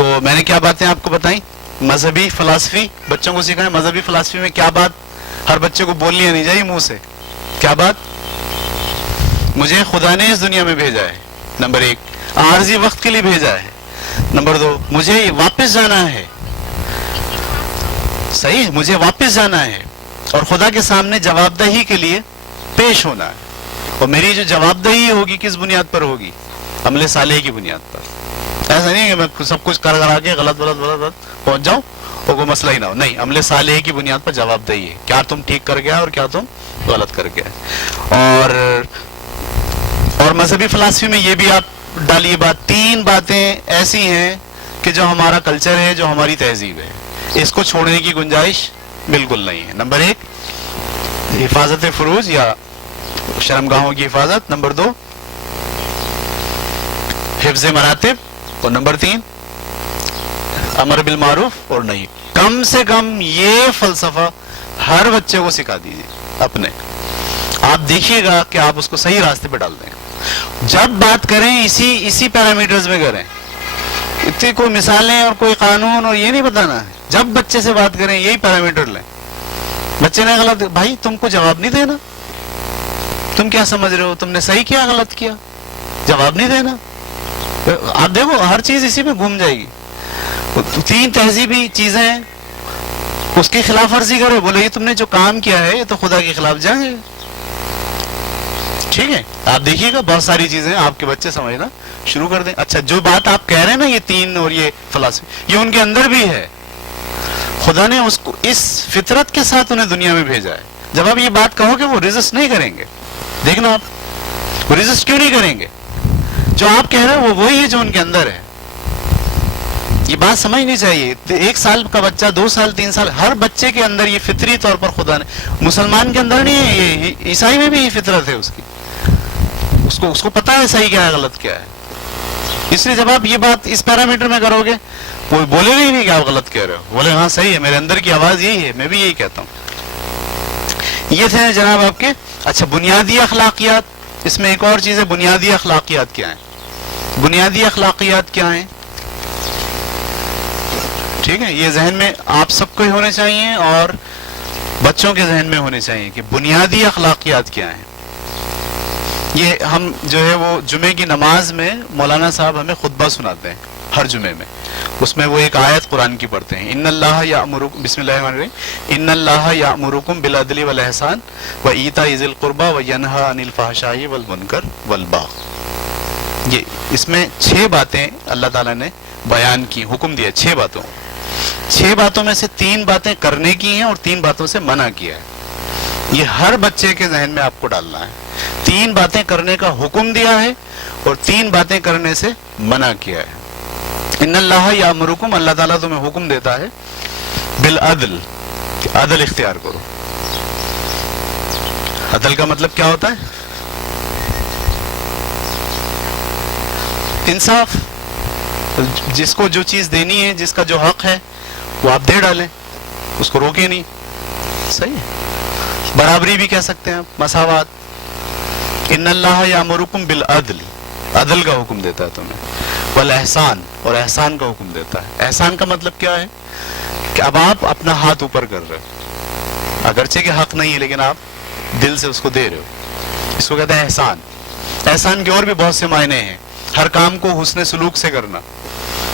تو میں نے کیا باتیں آپ کو بتائیں؟ مذہبی فلسفی بچوں کو سکھائیں. مذہبی فلسفی میں کیا بات ہر بچے کو بولنی آنی چاہیے منہ سے؟ کیا بات؟ مجھے خدا نے اس دنیا میں بھیجا ہے، نمبر 1. عارضی وقت کے لیے بھیجا ہے. نمبر 2، مجھے واپس جانا ہے. صحیح، مجھے واپس جانا ہے اور خدا کے سامنے جواب دہی کے لیے پیش ہونا ہے. اور میری جو جواب دہی ہوگی کس بنیاد پر ہوگی؟ عمل صالح کی بنیاد پر. ایسا نہیں کہ میں سب کچھ کر کے غلط پہنچ جاؤں اور کوئی مسئلہ ہی نہ ہو. نہیں، عمل صالح کی بنیاد پر جواب دہی ہے. کیا تم ٹھیک کر گیا اور کیا تم غلط کر گیا. اور مذہبی فلسفی میں یہ بھی آپ ڈالیے بات، 3 باتیں ایسی ہیں کہ جو ہمارا کلچر ہے، جو ہماری تہذیب ہے، اس کو چھوڑنے کی گنجائش بالکل نہیں ہے. نمبر 1 حفاظت فروج یا شرمگاہوں کی حفاظت. نمبر 2 حفظ مراتب. اور نمبر 3 امر بالمعروف اور نہیں. کم سے کم یہ فلسفہ ہر بچے کو سکھا دیجیے اپنے. آپ دیکھیے گا کہ آپ اس کو صحیح راستے پہ ڈال دیں. جب بات کریں اسی پیرامیٹرز میں کریں. اتنی کوئی مثالیں اور کوئی قانون اور یہ نہیں بتانا ہے. جب بچے سے بات کریں یہی پیرامیٹر لیں. بچے نے غلط، بھائی تم کو جواب نہیں دینا. تم کیا سمجھ رہے ہو تم نے صحیح کیا غلط کیا؟ جواب نہیں دینا. آپ دیکھو ہر چیز اسی میں گھوم جائے گی. 3 تہذیبی چیزیں ہیں، اس کی خلاف ورزی کرو، بولے یہ تم نے جو کام کیا ہے یہ تو خدا کے خلاف جائے. ٹھیک ہے، آپ دیکھیے گا بہت ساری چیزیں آپ کے بچے سمجھنا شروع کر دیں. اچھا، جو بات آپ کہہ رہے ہیں نا یہ 3 اور یہ فلسفی، یہ ان کے اندر بھی ہے. خدا نے اس کو اس فطرت کے ساتھ انہیں دنیا میں بھیجا ہے. جب آپ یہ بات کہو کہ وہ ریزسٹ نہیں کریں گے، دیکھنا آپ وہ ریزسٹ کیوں نہیں کریں گے. جو آپ کہہ رہے ہیں وہ وہی ہے جو ان کے اندر ہے. یہ بات سمجھنی چاہیے. 1 سال کا بچہ، 2 سال، 3 سال، ہر بچے کے اندر یہ فطری طور پر خدا نے، مسلمان کے اندر نہیں ہے یہ، عیسائی میں بھی یہ فطرت ہے اس کی. اس کو پتا ہے صحیح کیا ہے غلط کیا ہے. اس لیے جب آپ یہ بات اس پیرامیٹر میں کرو گے کوئی بولے گا ہی نہیں کہ آپ غلط کہہ رہے ہو. بولے ہاں صحیح ہے، میرے اندر کی آواز یہی ہے، میں بھی یہی کہتا ہوں. یہ تھے جناب آپ کے. اچھا، بنیادی اخلاقیات. اس میں ایک اور چیز ہے، بنیادی اخلاقیات کیا ہیں؟ بنیادی اخلاقیات کیا ہیں؟ ٹھیک ہے، یہ ذہن میں آپ سب کو ہی ہونے چاہیے اور بچوں کے ذہن میں ہونے چاہیے کہ بنیادی اخلاقیات کیا ہیں. یہ ہم جو ہے وہ جمعے کی نماز میں مولانا صاحب ہمیں خطبہ سناتے ہیں ہر جمعے میں. اس میں وہ ایک آیت قرآن کی پڑھتے ہیں، ان اللہ یأمرکم، بسم اللہ الرحمن الرحیم، ان اللہ یأمرکم بالعدل والاحسان وایتاء ذی القربى وینہی عن الفحشاء والمنکر والبغی. یہ اس میں 6 باتیں اللہ تعالیٰ نے بیان کی، حکم دیا 6 باتوں. 6 باتوں میں سے 3 باتیں کرنے کی ہیں اور 3 باتوں سے منع کیا ہے. یہ ہر بچے کے ذہن میں آپ کو ڈالنا ہے. 3 باتیں کرنے کا حکم دیا ہے اور 3 باتیں کرنے سے منع کیا ہے. ان اللہ یامرکم، اللہ تعالیٰ تمہیں حکم دیتا ہے بالعدل، عدل اختیار کرو. عدل کا مطلب کیا ہوتا ہے؟ انصاف. جس کو جو چیز دینی ہے، جس کا جو حق ہے وہ آپ دے ڈالیں، اس کو روکے نہیں. صحیح ہے، برابری بھی کہہ سکتے ہیں آپ، مساوات. ان اللہ یامرکم بالعدل، عدل کا حکم دیتا ہے تمہیں. والاحسان، اور احسان کا حکم دیتا ہے. احسان کا مطلب کیا ہے؟ کہ اب آپ اپنا ہاتھ اوپر کر رہے ہو، اگرچہ کہ حق نہیں ہے لیکن آپ دل سے اس کو دے رہے ہو. اس کو کہتے ہیں احسان. احسان کے اور بھی بہت سے معنی ہیں. ہر کام کو حسن سلوک سے کرنا،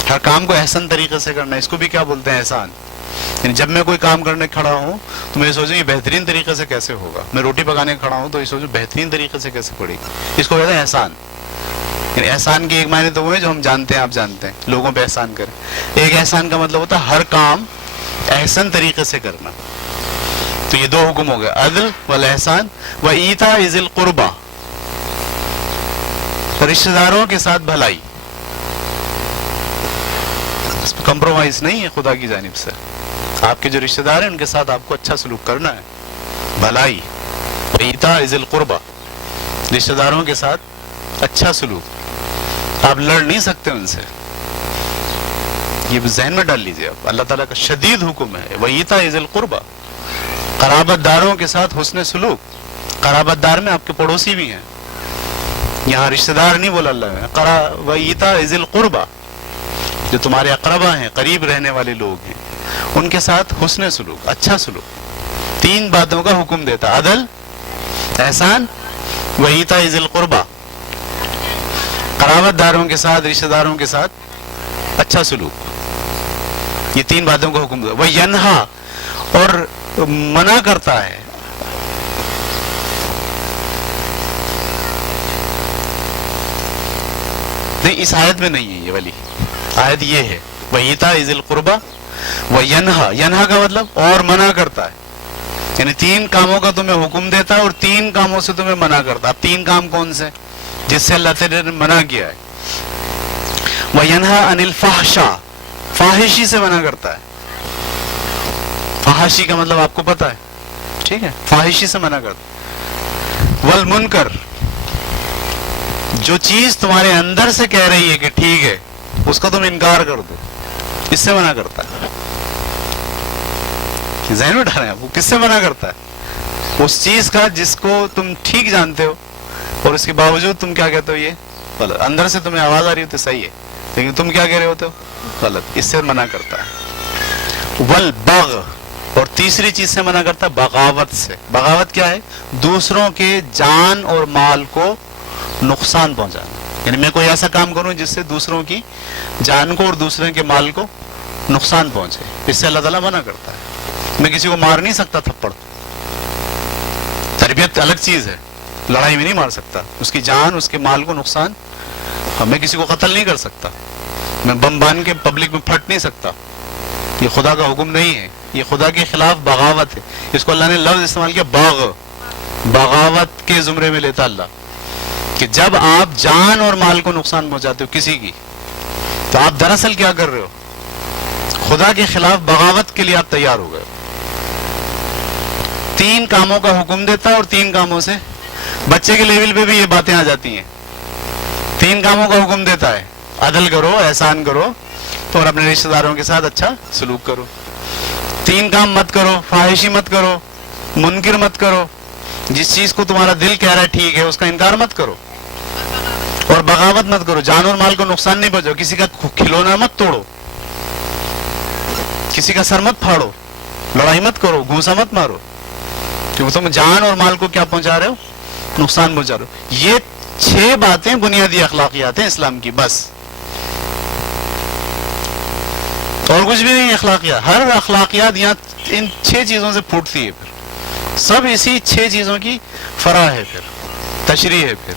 ہر کام کو احسن طریقے سے کرنا، اس کو بھی کیا بولتے ہیں؟ احسان. یعنی جب میں کوئی کام کرنے کھڑا ہوں تو میں سوچوں یہ بہترین طریقے سے کیسے ہوگا. میں روٹی پکانے کھڑا ہوں تو یہ سوچوں بہترین طریقے سے کیسے پڑے گی. اس کو کہتے ہیں احسان. یعنی احسان کے ایک معنی تو وہ ہے جو ہم جانتے ہیں، آپ جانتے ہیں، لوگوں پہ احسان کریں. ایک احسان کا مطلب ہوتا ہے ہر کام احسن طریقے سے کرنا. تو یہ 2 حکم ہو گئے، عدل والاحسان وایتاء ذی القربى، رشتہ داروں کے ساتھ بھلائی. اس میں کمپرومائز نہیں ہے خدا کی جانب سے. آپ کے جو رشتہ دار ہیں ان کے ساتھ آپ کو اچھا سلوک کرنا ہے، بھلائی. وایتاء ذی القربى، رشتہ داروں کے ساتھ اچھا سلوک. آپ لڑ نہیں سکتے ان سے، یہ ذہن میں ڈال لیجیے آپ. اللہ تعالیٰ کا شدید حکم ہے وایتاء ذی القربى. قرابت داروں کے ساتھ حسن سلوک. قرابت دار میں آپ کے پڑوسی بھی ہیں، یہاں رشتہ دار نہیں بولا اللہ نے. وایتاء ذی القربى، جو تمہارے اقربا ہیں، قریب رہنے والے لوگ ہیں، ان کے ساتھ حسن سلوک، اچھا سلوک. 3 باتوں کا حکم دیتا: عدل، احسان، وایتاء ذی القربی. قرابت داروں کے ساتھ، رشتہ داروں کے ساتھ اچھا سلوک. یہ 3 باتوں کا حکم دیتا. وینہا، اور منع کرتا ہے. نہیں، اس آیت میں نہیں ہے یہ والی آیت. یہ ہے وایتاء ذی القربی وینہا. ینہا کا مطلب اور منع کرتا ہے، یعنی 3 کاموں کا تمہیں حکم دیتا ہے اور 3 کاموں سے تمہیں منع کرتا ہے. اب 3 کام کون سے جس سے اللہ تعالیٰ نے منع کیا ہے؟ وینہا عن الفحشاء، فاحشی سے منع کرتا ہے. فحاشی کا مطلب آپ کو پتا ہے، ٹھیک ہے، فاحشی سے منع کرتا ہے. والمنکر، جو چیز تمہارے اندر سے کہہ رہی ہے کہ ٹھیک ہے، اس کا تم انکار کر دو، اس سے منع کرتا ہے. ذہن میں اٹھا رہے ہیں آپ، وہ کس سے منع کرتا ہے؟ اس چیز کا جس کو تم ٹھیک جانتے ہو اور اس کے باوجود تم کیا کہتے ہو یہ غلط. اندر سے تمہیں آواز آ رہی ہوتی صحیح ہے، لیکن تم کیا کہہ رہے ہوتے ہو غلط. اس سے منع کرتا ہے. والبغ، اور تیسری چیز سے منع کرتا ہے بغاوت سے. بغاوت کیا ہے؟ دوسروں کے جان اور مال کو نقصان پہنچانا. یعنی میں کوئی ایسا کام کروں جس سے دوسروں کی جان کو اور دوسروں کے مال کو نقصان پہنچے. اس سے اللہ تعالیٰ منع کرتا ہے. میں کسی کو مار نہیں سکتا تھپڑ، تربیت الگ چیز ہے، لڑائی میں نہیں مار سکتا. اس کی جان، اس کے مال کو نقصان. میں کسی کو قتل نہیں کر سکتا، میں بم باندھ کے پبلک میں پھٹ نہیں سکتا. یہ خدا کا حکم نہیں ہے، یہ خدا کے خلاف بغاوت ہے. اس کو اللہ نے لفظ استعمال کیا باغ، بغاوت کے زمرے میں لیتا اللہ، کہ جب آپ جان اور مال کو نقصان پہنچاتے ہو کسی کی، تو آپ دراصل کیا کر رہے ہو؟ خدا کے خلاف بغاوت کے لیے آپ تیار ہو گئے. 3 کاموں کا حکم دیتا ہے اور 3 کاموں سے، بچے کے لیول پہ بھی یہ باتیں آ جاتی ہیں. 3 کاموں کا حکم دیتا ہے: عدل کرو، احسان کرو، اور اپنے رشتہ داروں کے ساتھ اچھا سلوک کرو. 3 کام مت کرو: فاحشی مت کرو، منکر مت کرو، جس چیز کو تمہارا دل کہہ رہا ہے ٹھیک ہے اس کا انکار مت کرو، اور بغاوت مت کرو، جان اور مال کو نقصان نہیں پہنچاؤ، کسی کا کھلونا مت توڑو، کسی کا سر مت پھاڑو، لڑائی مت کرو، گھوسا مت مارو، کیونکہ تم جان اور مال کو کیا پہنچا رہے ہو؟ نقصان پہنچا رہے ہو. یہ 6 باتیں بنیادی اخلاقیات ہیں اسلام کی، بس اور کچھ بھی نہیں. اخلاقیات، ہر اخلاقیات یہاں ان 6 چیزوں سے پھوٹتی ہے. پھر سب اسی 6 چیزوں کی فرع ہے، پھر تشریح ہے. پھر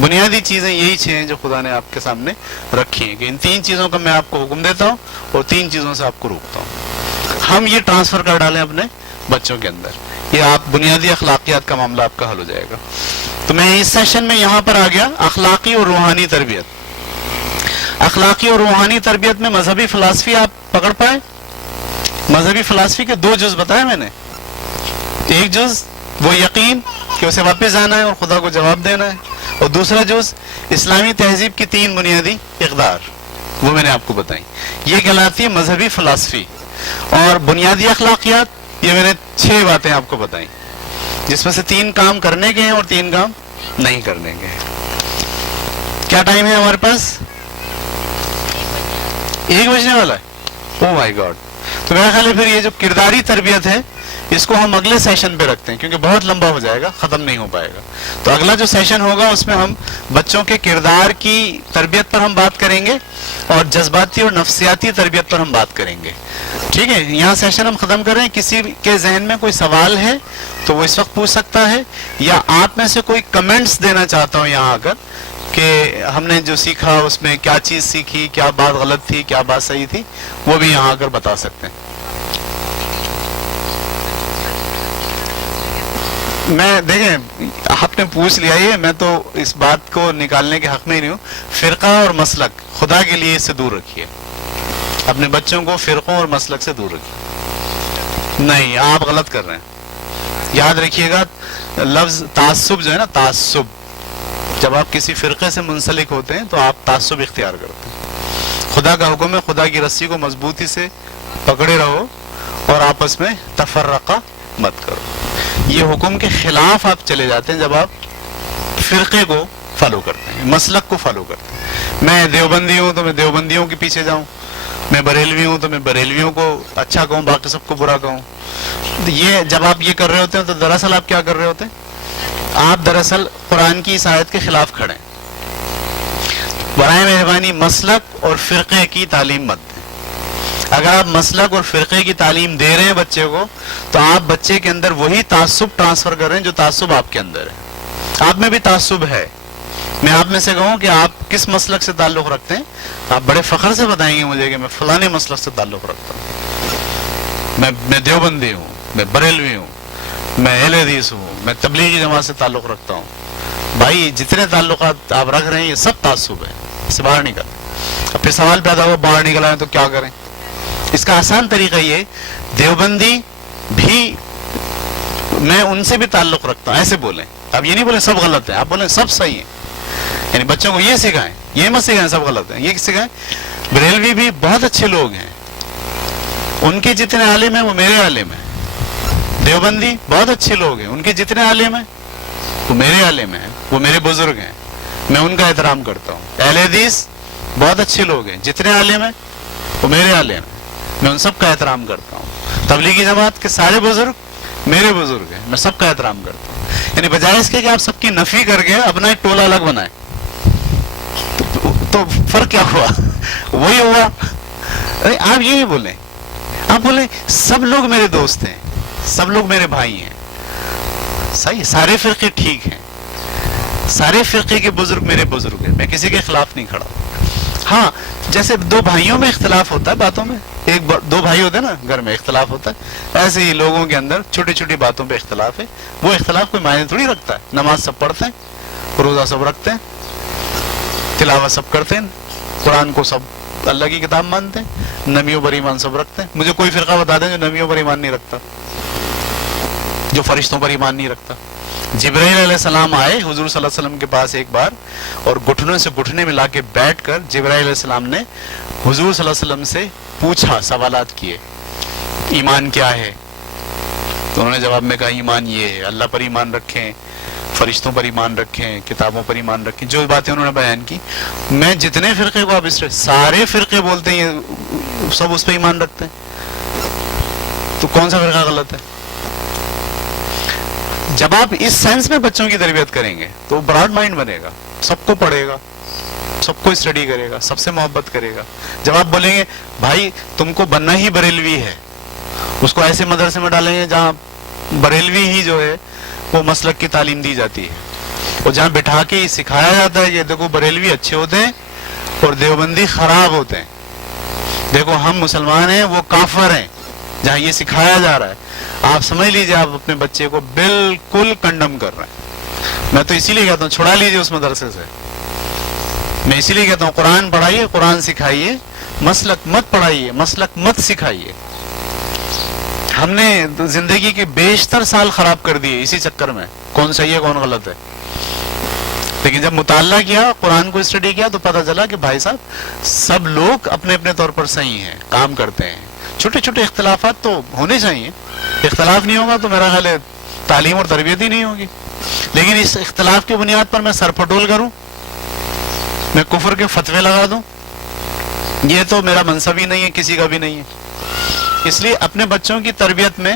بنیادی چیزیں یہی 6 ہیں جو خدا نے آپ کے سامنے رکھی ہیں، کہ ان 3 چیزوں کا میں آپ کو حکم دیتا ہوں اور 3 چیزوں سے آپ کو روکتا ہوں. ہم یہ ٹرانسفر کر ڈالیں اپنے بچوں کے اندر، یہ آپ بنیادی اخلاقیات کا معاملہ آپ کا حل ہو جائے گا. تو میں اس سیشن میں یہاں پر آ گیا اخلاقی اور روحانی تربیت. اخلاقی اور روحانی تربیت میں مذہبی فلسفی آپ پکڑ پائے؟ مذہبی فلسفی کے 2 جز بتائے میں نے. ایک جز وہ یقین کہ اسے واپس جانا ہے اور خدا کو جواب دینا ہے، اور دوسرا جز اسلامی تہذیب کی 3 بنیادی اقدار، وہ میں نے آپ کو بتائی. یہ کہلاتی ہے مذہبی فلسفی. اور بنیادی اخلاقیات، یہ میں نے 6 باتیں آپ کو بتائیں، جس میں سے 3 کام کرنے کے ہیں اور 3 کام نہیں کرنے کے ہیں. کیا ٹائم ہے ہمارے پاس؟ 1 بجنے والا ہے. او مائی گاڈ. تو میرا خیال ہے پھر یہ جو کرداری تربیت ہے اس کو ہم اگلے سیشن پہ رکھتے ہیں، کیونکہ بہت لمبا ہو جائے گا، ختم نہیں ہو پائے گا. تو اگلا جو سیشن ہوگا اس میں ہم بچوں کے کردار کی تربیت پر ہم بات کریں گے اور جذباتی اور نفسیاتی تربیت پر ہم بات کریں گے. ٹھیک ہے، یہاں سیشن ہم ختم کر رہے ہیں. کسی کے ذہن میں کوئی سوال ہے تو وہ اس وقت پوچھ سکتا ہے، یا آپ میں سے کوئی کمنٹس دینا چاہتا ہوں یہاں آ کر کہ ہم نے جو سیکھا اس میں کیا چیز سیکھی، کیا بات غلط تھی، کیا بات صحیح تھی، وہ بھی یہاں آ کر بتا سکتے ہیں. میں دیکھیں آپ نے پوچھ لیا، یہ میں تو اس بات کو نکالنے کے حق میں ہی نہیں ہوں. فرقہ اور مسلک خدا کے لیے اس سے دور رکھیے. اپنے بچوں کو فرقوں اور مسلک سے دور رکھیے. نہیں، آپ غلط کر رہے ہیں. یاد رکھیے گا لفظ تعصب جو ہے نا، تعصب، جب آپ کسی فرقے سے منسلک ہوتے ہیں تو آپ تعصب اختیار کرتے ہیں. خدا کا حکم ہے خدا کی رسی کو مضبوطی سے پکڑے رہو اور آپس میں تفرقہ مت کرو. یہ حکم کے خلاف آپ چلے جاتے ہیں جب آپ فرقے کو فالو کرتے ہیں، مسلک کو فالو کرتے ہیں. میں دیوبندی ہوں تو میں دیوبندیوں کے پیچھے جاؤں، میں بریلوی ہوں تو میں بریلویوں کو اچھا کہوں، باقی سب کو برا کہوں. یہ جب آپ یہ کر رہے ہوتے ہیں تو دراصل آپ کیا کر رہے ہوتے ہیں؟ آپ دراصل قرآن کی اس آیت کے خلاف کھڑے ہیں. برائے مہربانی مسلک اور فرقے کی تعلیم مت دیں. اگر آپ مسلک اور فرقے کی تعلیم دے رہے ہیں بچے کو تو آپ بچے کے اندر وہی تعصب ٹرانسفر کر رہے ہیں جو تعصب آپ کے اندر ہے. آپ میں بھی تعصب ہے. میں آپ میں سے کہوں کہ آپ کس مسلک سے تعلق رکھتے ہیں، آپ بڑے فخر سے بتائیں گے مجھے کہ میں فلانے مسلک سے تعلق رکھتا ہوں، میں دیوبندی ہوں، میں بریلوی ہوں، میں اہل حدیث ہوں، میں تبلیغی جماعت سے تعلق رکھتا ہوں. بھائی جتنے تعلقات آپ رکھ رہے ہیں یہ سب تعصب ہے، اس سے باہر نکل. اب پھر سوال پیدا ہوا باہر نکل آئے تو کیا کریں؟ اس کا آسان طریقہ یہ، دیوبندی بھی میں ان سے بھی تعلق رکھتا ہوں ایسے بولیں. اب یہ نہیں بولیں سب غلط ہے، آپ بولیں سب صحیح ہے. یعنی بچوں کو یہ سکھائیں، یہ مت سکھائیں سب غلط ہے، یہ سکھائیں بریلوی بھی بہت اچھے لوگ ہیں، ان کے جتنے عالم ہیں وہ میرے عالم ہیں. دیوبندی بہت اچھے لوگ ہیں، ان کے جتنے عالم ہیں وہ میرے عالم ہیں، وہ میرے بزرگ ہیں، میں ان کا احترام کرتا ہوں. اہل حدیث بہت اچھے لوگ ہیں، جتنے عالم ہیں وہ میرے عالم ہیں، میں ان سب کا احترام کرتا ہوں. تبلیغی جماعت کے سارے بزرگ میرے بزرگ ہیں، میں سب کا احترام کرتا ہوں. یعنی بجائے اس کے کہ آپ سب کی نفی کر کے اپنا ایک ٹولہ الگ بنائیں تو فرق کیا ہوا؟ وہی ہوا. آپ یہ نہیں بولیں، آپ بولیں سب لوگ میرے دوست ہیں، سب لوگ میرے بھائی ہیں. صحیح، سارے فرقے ٹھیک ہیں، سارے فرقے کے بزرگ میرے بزرگ ہیں، میں کسی کے خلاف نہیں کھڑا. ہاں جیسے دو بھائیوں میں اختلاف ہوتا ہے باتوں میں، دو بھائی ہوتے ہیں نا گھر میں اختلاف ہوتا ہے، ایسے ہی لوگوں کے اندر چھوٹی چھوٹی باتوں پہ اختلاف ہے. وہ اختلاف کوئی معنی تھوڑی رکھتا ہے. نماز سب پڑھتے ہیں، روزہ سب رکھتے ہیں، تلاوت سب کرتے ہیں، قرآن کو سب اللہ کی کتاب مانتے ہیں، نبیوں پر ایمان سب رکھتے ہیں. مجھے کوئی فرقہ بتا دیں جو نبیوں پر ایمان نہیں رکھتا، جو فرشتوں پر ایمان نہیں رکھتا. جبرائیل علیہ السلام آئے حضور صلی اللہ علیہ وسلم کے پاس ایک بار، اور گھٹنوں سے گھٹنے ملا کے بیٹھ کر جبرائیل علیہ السلام نے حضور صلی اللہ علیہ وسلم سے پوچھا، سوالات کیے، ایمان کیا ہے؟ تو انہوں نے جواب میں کہا ایمان یہ ہے، اللہ پر ایمان رکھیں، فرشتوں پر ایمان رکھیں، کتابوں پر ایمان رکھیں، جو باتیں انہوں نے بیان کی. میں جتنے فرقے کو آپ اس سارے فرقے بولتے ہیں سب اس پہ ایمان رکھتے ہیں، تو کون سا فرقہ غلط ہے؟ جب آپ اس سینس میں بچوں کی تربیت کریں گے تو براڈ مائنڈ بنے گا، سب کو پڑھے گا، سب کو اسٹڈی کرے گا، سب سے محبت کرے گا. جب آپ بولیں گے بھائی تم کو بننا ہی بریلوی ہے، اس کو ایسے مدرسے میں ڈالیں گے جہاں بریلوی ہی جو ہے وہ مسلک کی تعلیم دی جاتی ہے، اور جہاں بٹھا کے سکھایا جاتا ہے کہ دیکھو بریلوی اچھے ہوتے ہیں اور دیوبندی خراب ہوتے ہیں، دیکھو ہم مسلمان ہیں وہ کافر ہیں، جہاں یہ سکھایا جا رہا ہے، آپ سمجھ لیجئے آپ اپنے بچے کو بالکل کنڈم کر رہے ہیں. میں تو اسی لیے کہتا ہوں چھڑا لیجئے اس مدرسے سے. میں اسی لیے کہتا ہوں قرآن پڑھائیے، قرآن سکھائیے، مسلک مت پڑھائیے، مسلک مت سکھائیے. ہم نے زندگی کے بیشتر سال خراب کر دیے اسی چکر میں، کون صحیح ہے کون غلط ہے. لیکن جب مطالعہ کیا، قرآن کو اسٹڈی کیا تو پتہ چلا کہ بھائی صاحب سب لوگ اپنے اپنے طور پر صحیح ہیں، کام کرتے ہیں. چھوٹے چھوٹے اختلافات تو ہونے چاہیے، اختلاف نہیں ہوگا تو میرا خیال ہے تعلیم اور تربیت ہی نہیں ہوگی. لیکن اس اختلاف کی بنیاد پر میں سرپٹول کروں، میں کفر کے فتوے لگا دوں، یہ تو میرا منصب ہی نہیں ہے، کسی کا بھی نہیں ہے. اس لیے اپنے بچوں کی تربیت میں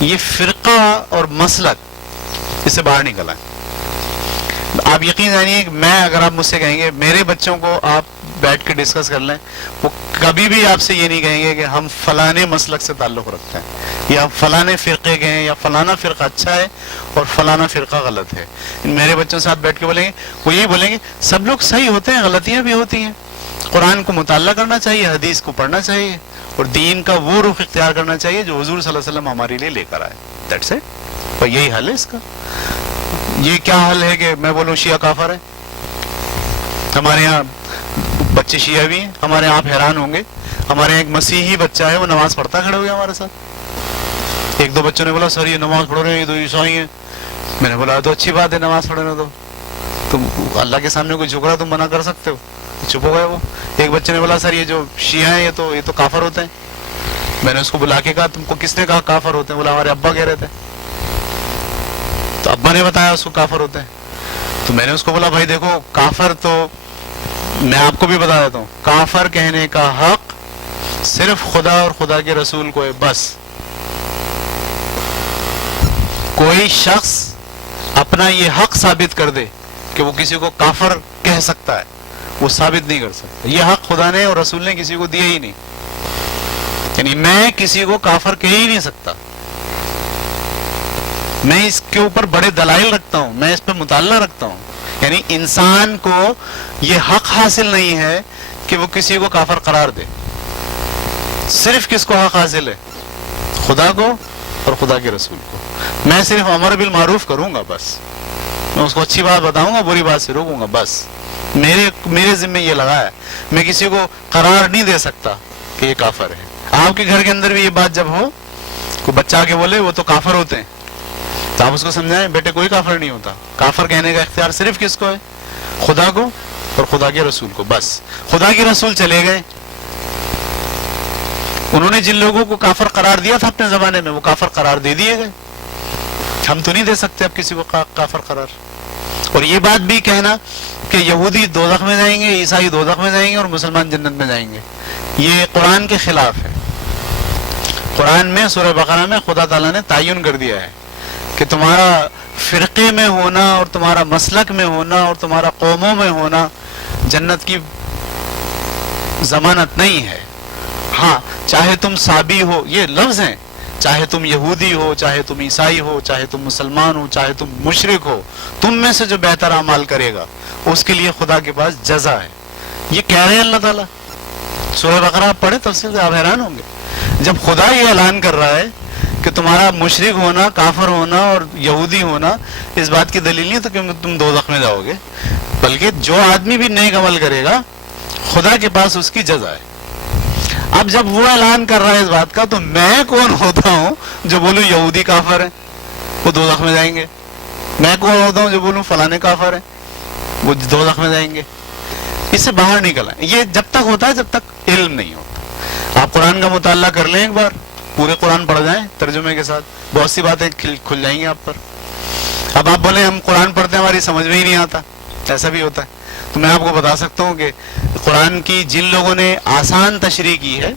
یہ فرقہ اور مسلک اس سے باہر نکل آئے. آپ یقین جانیے کہ میں اگر آپ مجھ سے کہیں گے میرے بچوں کو آپ بیٹھ کے ڈسکس کر لیں، وہ کبھی بھی آپ سے یہ نہیں کہیں گے کہ ہم فلانے مسلک سے تعلق رکھتے ہیں یا فلانے فرقے کے ہیں یا فلانا فرقہ اچھا ہے اور فلانا فرقہ غلط ہے. میرے بچوں سے آپ بیٹھ کے بولیں گے، وہ یہی بولیں گے سب لوگ صحیح ہوتے ہیں، غلطیاں بھی ہوتی ہیں، قرآن کو مطالعہ کرنا چاہیے، حدیث کو پڑھنا چاہیے، اور دین کا وہ رخ اختیار کرنا چاہیے جو حضور صلی اللہ علیہ وسلم ہمارے لیے لے کر آئے. That's it. اور یہی حل ہے اس کا. یہ کیا حل ہے کہ میں بولوں شیعہ کافر ہے؟ ہمارے یہاں بچے شیعہ بھی ہیں، ہمارے یہاں آپ حیران ہوں گے، ہمارے یہاں ایک مسیحی بچہ ہے وہ نماز پڑھتا کھڑے ہو گیا ہمارے ساتھ. ایک دو بچوں نے بولا سر یہ نماز پڑھ رہے ہیں، یہ تو عیسائی ہیں. میں نے بولا تو اچھی بات ہے نماز پڑھنے تو تم اللہ کے سامنے کوئی جھک رہا تم منع کر سکتے ہو؟ چپ ہو گئے وہ. ایک بچے نے بولا سر یہ جو شیعہ ہیں یہ تو کافر ہوتے ہیں. میں نے اس کو بلا کے کہا تم کو کس نے کہا کافر ہوتے ہیں؟ بولا ہمارے ابا کہہ رہے تھے. تو ابا نے بتایا اس کو کافر ہوتے ہیں. تو میں نے اس کو بولا بھائی دیکھو کافر تو میں آپ کو بھی بتا دیتا ہوں، کافر کہنے کا حق صرف خدا اور خدا کے رسول کو ہے بس. کوئی شخص اپنا یہ حق ثابت کر دے کہ وہ کسی کو کافر کہہ سکتا ہے، وہ ثابت نہیں کر سکتا. یہ حق خدا نے اور رسول نے کسی کو دیا ہی نہیں. یعنی میں کسی کو کافر کہہ ہی نہیں سکتا. میں اس کے اوپر بڑے دلائل رکھتا ہوں، میں اس پہ مطالعہ رکھتا ہوں. یعنی انسان کو یہ حق حاصل نہیں ہے کہ وہ کسی کو کافر قرار دے. صرف کس کو حق حاصل ہے؟ خدا کو اور خدا کے رسول کو. میں صرف امر بالمعروف کروں گا بس، میں اس کو اچھی بات بتاؤں گا، بری بات سے روکوں گا بس. میرے ذمہ یہ لگا ہے. میں کسی کو قرار نہیں دے سکتا کہ یہ کافر ہے. آپ کے گھر کے اندر بھی یہ بات جب ہو، کوئی بچہ کے بولے وہ تو کافر ہوتے ہیں، تو آپ اس کو سمجھائیں بیٹے کوئی کافر نہیں ہوتا. کافر کہنے کا اختیار صرف کس کو ہے؟ خدا کو اور خدا کے رسول کو بس. خدا کے رسول چلے گئے، انہوں نے جن لوگوں کو کافر قرار دیا تھا اپنے زمانے میں، وہ کافر قرار دے دیے گئے. ہم تو نہیں دے سکتے اب کسی کو کافر قرار. اور یہ بات بھی کہنا کہ یہودی دوزخ میں جائیں گے، عیسائی دوزخ میں جائیں گے اور مسلمان جنت میں جائیں گے، یہ قرآن کے خلاف ہے. قرآن میں سورہ بقرہ میں خدا تعالیٰ نے تعین کر دیا ہے کہ تمہارا فرقے میں ہونا اور تمہارا مسلک میں ہونا اور تمہارا قوموں میں ہونا جنت کی ضمانت نہیں ہے. ہاں چاہے تم صابی ہو، یہ لفظ ہیں، چاہے تم یہودی ہو، چاہے تم عیسائی ہو، چاہے تم مسلمان ہو، چاہے تم مشرک ہو، تم میں سے جو بہتر اعمال کرے گا اس کے لیے خدا کے پاس جزا ہے. یہ کہہ رہے ہیں اللہ تعالیٰ. سورہ بقرہ آپ پڑھیں تفصیل سے، آپ حیران ہوں گے. جب خدا یہ اعلان کر رہا ہے کہ تمہارا مشرک ہونا، کافر ہونا اور یہودی ہونا اس بات کی دلیل نہیں تو کہ تم دوزخ میں جاؤ گے، بلکہ جو آدمی بھی نیک عمل کرے گا خدا کے پاس اس کی جزا ہے. اب جب وہ اعلان کر رہا ہے اس بات کا، تو میں کون ہوتا ہوں جو بولوں یہودی کافر ہے وہ دوزخ میں جائیں گے؟ میں کون ہوتا ہوں جو بولوں فلانے کافر ہے وہ دوزخ میں جائیں گے؟ اس سے باہر نکل آئیں. یہ جب تک ہوتا ہے جب تک علم نہیں ہوتا. آپ قرآن کا مطالعہ کر لیں، ایک بار پورے قرآن پڑھ جائیں ترجمے کے ساتھ، بہت سی باتیں کھل جائیں گی آپ پر. اب آپ بولیں ہم قرآن پڑھتے ہیں ہماری سمجھ میں ہی نہیں آتا، ایسا بھی ہوتا ہے. تو میں آپ کو بتا سکتا ہوں کہ قرآن کی جن لوگوں نے آسان تشریح کی ہے،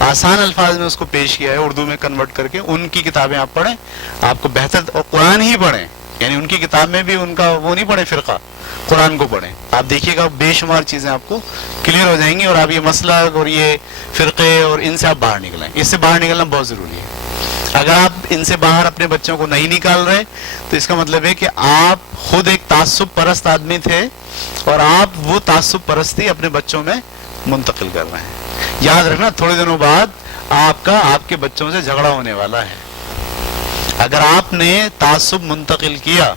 آسان الفاظ میں اس کو پیش کیا ہے اردو میں کنورٹ کر کے، ان کی کتابیں آپ پڑھیں آپ کو بہتر. اور قرآن ہی پڑھیں، یعنی ان کی کتاب میں بھی ان کا وہ نہیں پڑھیں فرقہ، قرآن کو پڑھیں. آپ دیکھیے گا بے شمار چیزیں آپ کو کلیئر ہو جائیں گی اور آپ یہ مسلک اور یہ فرقے اور ان سے آپ باہر نکلیں. اس سے باہر نکلنا بہت ضروری ہے. اگر آپ ان سے باہر اپنے بچوں کو نہیں نکال رہے تو اس کا مطلب ہے کہ آپ خود ایک تعصب پرست آدمی تھے اور آپ وہ تعصب پرستی اپنے بچوں میں منتقل کر رہے ہیں. یاد رکھنا تھوڑے دنوں بعد آپ کے بچوں سے جھگڑا ہونے والا ہے. اگر آپ نے تعصب منتقل کیا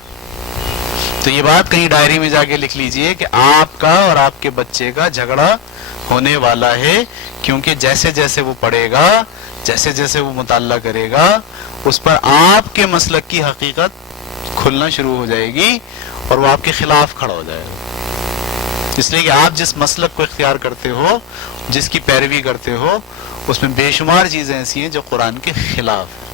تو یہ بات کہیں ڈائری میں جا کے لکھ لیجئے کہ آپ کا اور آپ کے بچے کا جھگڑا ہونے والا ہے. کیونکہ جیسے جیسے وہ پڑھے گا، جیسے جیسے وہ مطالعہ کرے گا، اس پر آپ کے مسلک کی حقیقت کھلنا شروع ہو جائے گی اور وہ آپ کے خلاف کھڑا ہو جائے گا. اس لیے کہ آپ جس مسلک کو اختیار کرتے ہو، جس کی پیروی کرتے ہو، اس میں بے شمار چیزیں ایسی ہیں جو قرآن کے خلاف ہیں.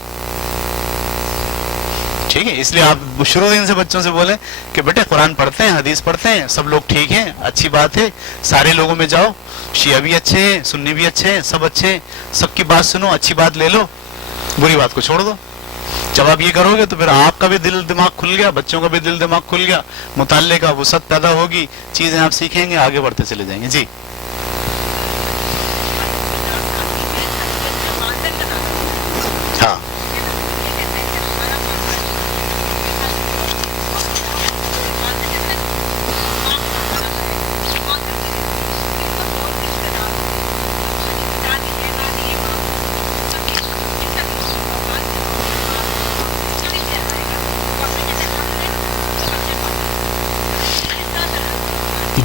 ٹھیک ہے؟ اس لیے آپ شروع دن سے بچوں سے بولیں کہ بیٹے قرآن پڑھتے ہیں، حدیث پڑھتے ہیں، سب لوگ ٹھیک ہیں، اچھی بات ہے، سارے لوگوں میں جاؤ، شیعہ بھی اچھے ہیں، سنی بھی اچھے ہیں، سب اچھے ہیں، سب کی بات سنو، اچھی بات لے لو، بری بات کو چھوڑ دو. جب آپ یہ کرو گے تو پھر آپ کا بھی دل دماغ کھل گیا، بچوں کا بھی دل دماغ کھل گیا، مطالعے کا وسعت پیدا ہوگی، چیزیں آپ سیکھیں گے، آگے بڑھتے چلے جائیں گے. جی ہاں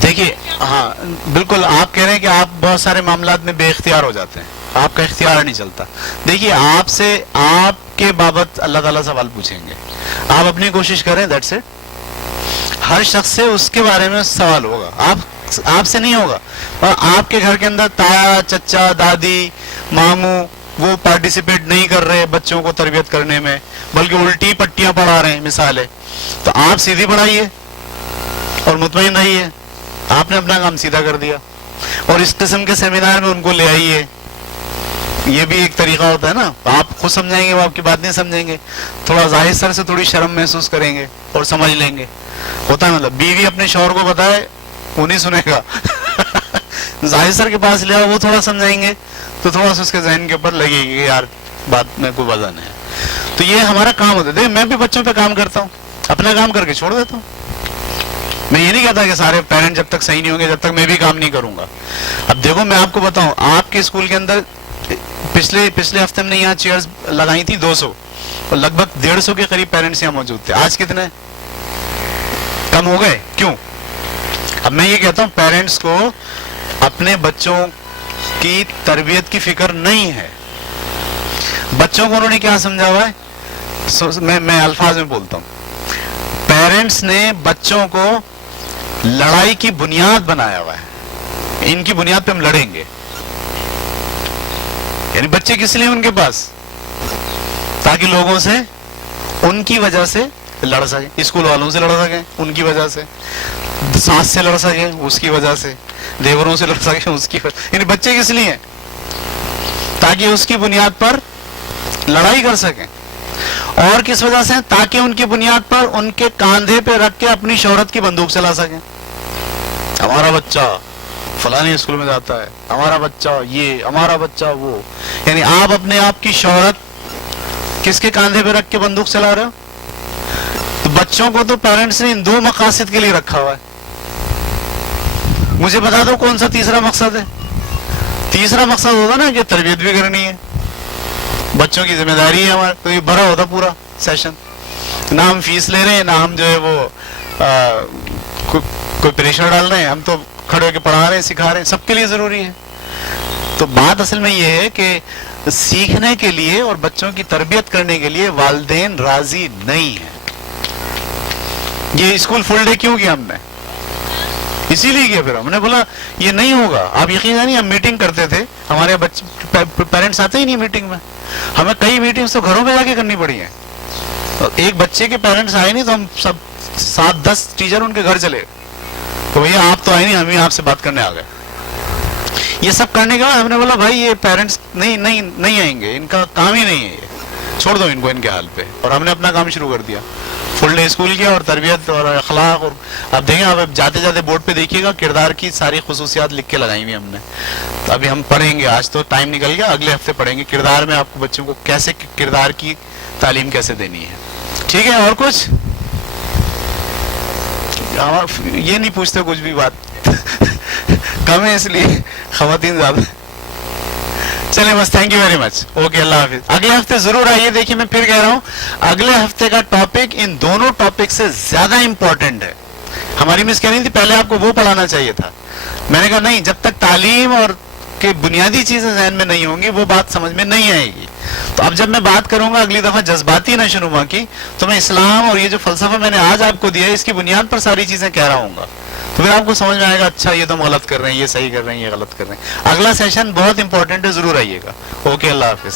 دیکھیے، ہاں بالکل آپ کہہ رہے ہیں کہ آپ بہت سارے معاملات میں بے اختیار ہو جاتے ہیں، آپ کا اختیار نہیں چلتا. دیکھیے آپ سے آپ کے بابت اللہ تعالیٰ سوال پوچھیں گے، آپ اپنی کوشش کریں، دیٹس اٹ. ہر شخص سے اس کے بارے میں سوال ہوگا، آپ سے نہیں ہوگا. اور آپ کے گھر کے اندر تایا، چچا، دادی، ماموں وہ پارٹیسپیٹ نہیں کر رہے بچوں کو تربیت کرنے میں، بلکہ الٹی پٹیاں پڑھا رہے ہیں، مثال ہے، تو آپ سیدھی پڑھائیے اور مطمئن رہیے آپ نے اپنا کام سیدھا کر دیا. اور اس قسم کے سیمینار میں ان کو لے آئیے یہ بھی ایک طریقہ ہوتا ہے نا, آپ خود سمجھائیں گے وہ آپ کی بات نہیں سمجھیں گے, تھوڑا ظاہر سر سے تھوڑی شرم محسوس کریں گے اور سمجھ لیں گے. ہوتا ہے مطلب بیوی اپنے شوہر کو بتائے وہ نہیں سنے گا, ظاہر سر کے پاس لیا وہ تھوڑا سمجھائیں گے تو تھوڑا سا اس کے ذہن کے اوپر لگے گی کہ یار بات میں کوئی وزن ہے. تو یہ ہمارا کام ہوتا ہے. دیکھ میں بھی بچوں پہ کام کرتا ہوں, اپنا کام کر کے چھوڑ دیتا ہوں. میں یہ نہیں کہتا کہ سارے پیرنٹ جب تک صحیح نہیں ہوں گے جب تک میں بھی کام نہیں کروں گا. اب دیکھو میں آپ کو بتاؤں, آپ کے اسکول کے اندر پچھلے ہفتے میں نے یہاں چیئرز لگائی تھی 200 اور لگ بھگ 150 کے قریب پیرنٹس یہاں موجود تھے. آج کتنے کم ہو گئے؟ کیوں؟ اب میں یہ کہتا ہوں پیرنٹس کو اپنے بچوں کی تربیت کی فکر نہیں ہے. بچوں کو انہوں نے کیا سمجھا ہوا ہے؟ میں الفاظ میں بولتا ہوں, پیرنٹس نے بچوں کو لڑائی کی بنیاد بنایا ہوا ہے. ان کی بنیاد پہ ہم لڑیں گے. یعنی بچے کس لیے ان کے پاس؟ تاکہ لوگوں سے ان کی وجہ سے لڑ سکیں, اسکول والوں سے لڑ سکیں ان کی وجہ سے, ساس سے لڑ سکیں اس کی وجہ سے, دیوروں سے لڑ سکیں اس کی وجہ. یعنی بچے کس لیے ہیں؟ تاکہ اس کی بنیاد پر لڑائی کر سکیں. اور کس وجہ سے؟ تاکہ ان کی بنیاد پر ان کے کاندھے پہ رکھ کے اپنی شہرت کی بندوق چلا سکیں. ہمارا بچہ فلانے اسکول میں جاتا ہے, ہمارا بچہ یہ, ہمارا بچہ وہ. یعنی آپ اپنے آپ کی شہرت کس کے کاندھے پہ رکھ کے بندوق چلا رہے ہو؟ تو بچوں کو تو پیرنٹس نے ان 2 مقاصد کے لیے رکھا ہوا ہے. مجھے بتا دو کون سا تیسرا مقصد ہے؟ تیسرا مقصد ہوتا نا کہ تربیت بھی کرنی ہے, بچوں کی ذمہ داری ہے ہمارا. تو یہ بھرا ہوتا پورا سیشن, نہ ہم فیس لے رہے ہیں, نہ ہم جو ہے وہ کوئی پریشر ڈال رہے ہیں, ہم تو کھڑے ہو کے پڑھا رہے ہیں, سکھا رہے ہیں. سب کے لیے ضروری ہے. تو بات اصل میں یہ ہے کہ سیکھنے کے لیے اور بچوں کی تربیت کرنے کے لیے والدین راضی نہیں ہیں. یہ اسکول فل ڈے کیوں کیا ہم نے؟ اسی لیے کیا. پھر ہم نے بولا یہ نہیں ہوگا. آپ یقین نہیں, ہم میٹنگ کرتے تھے, ہمارے بچے پیرنٹس آتے ہی نہیں میٹنگ میں. ہمیں کئی میٹنگز تو گھروں میں جا کے کرنی پڑی ہیں. ایک بچے کے پیرنٹس آئے نہیں تو ہم سب 7-10 ٹیچر ان کے گھر چلے تو بھیا آپ تو آئے نہیں, ہم ہی آپ سے بات کرنے آ گئے. یہ سب کرنے کے بعد ہم نے بولا بھائی یہ پیرنٹس نہیں آئیں گے, ان کا کام ہی نہیں ہے, یہ چھوڑ دو ان کو ان کے حال پہ. اور ہم نے اپنا کام شروع کر دیا, فل ڈے اسکول کیا اور تربیت اور اخلاق. اور اب دیکھیں, اب جاتے جاتے بورڈ پہ دیکھیے گا کردار کی ساری خصوصیات لکھ کے لگائی ہوئی ہم نے. تو ابھی ہم پڑھیں گے, آج تو ٹائم نکل گیا, اگلے ہفتے پڑھیں گے کردار میں آپ کو بچوں کو کیسے کردار کی تعلیم کیسے دینی ہے. ٹھیک ہے؟ اور کچھ یہ نہیں پوچھتے کچھ بھی, بات کم ہے اس لیے, خواتین زیادہ. چلیں بس, thank you very much, okay, اللہ حافظ. اگلے ہفتے ضرور آئیے. دیکھیے میں پھر کہہ رہا ہوں, اگلے ہفتے کا ٹاپک ان دونوں ٹاپک سے زیادہ امپورٹنٹ ہے. ہماری مس کہہ رہی تھی پہلے آپ کو وہ پڑھانا چاہیے تھا. میں نے کہا نہیں, جب تک تعلیم اور کہ بنیادی چیزیں ذہن میں نہیں ہوں گی وہ بات سمجھ میں نہیں آئے گی. تو اب جب میں بات کروں گا اگلی دفعہ جذباتی نشوونما کی, تو میں اسلام اور یہ جو فلسفہ میں نے آج آپ کو دیا ہے اس کی بنیاد پر ساری چیزیں کہہ رہا ہوں گا. تو پھر آپ کو سمجھ میں آئے گا اچھا یہ تو ہم غلط کر رہے ہیں, یہ صحیح کر رہے ہیں, یہ غلط کر رہے ہیں. اگلا سیشن بہت امپورٹنٹ ہے, ضرور آئیے گا. اوکے, اللہ حافظ.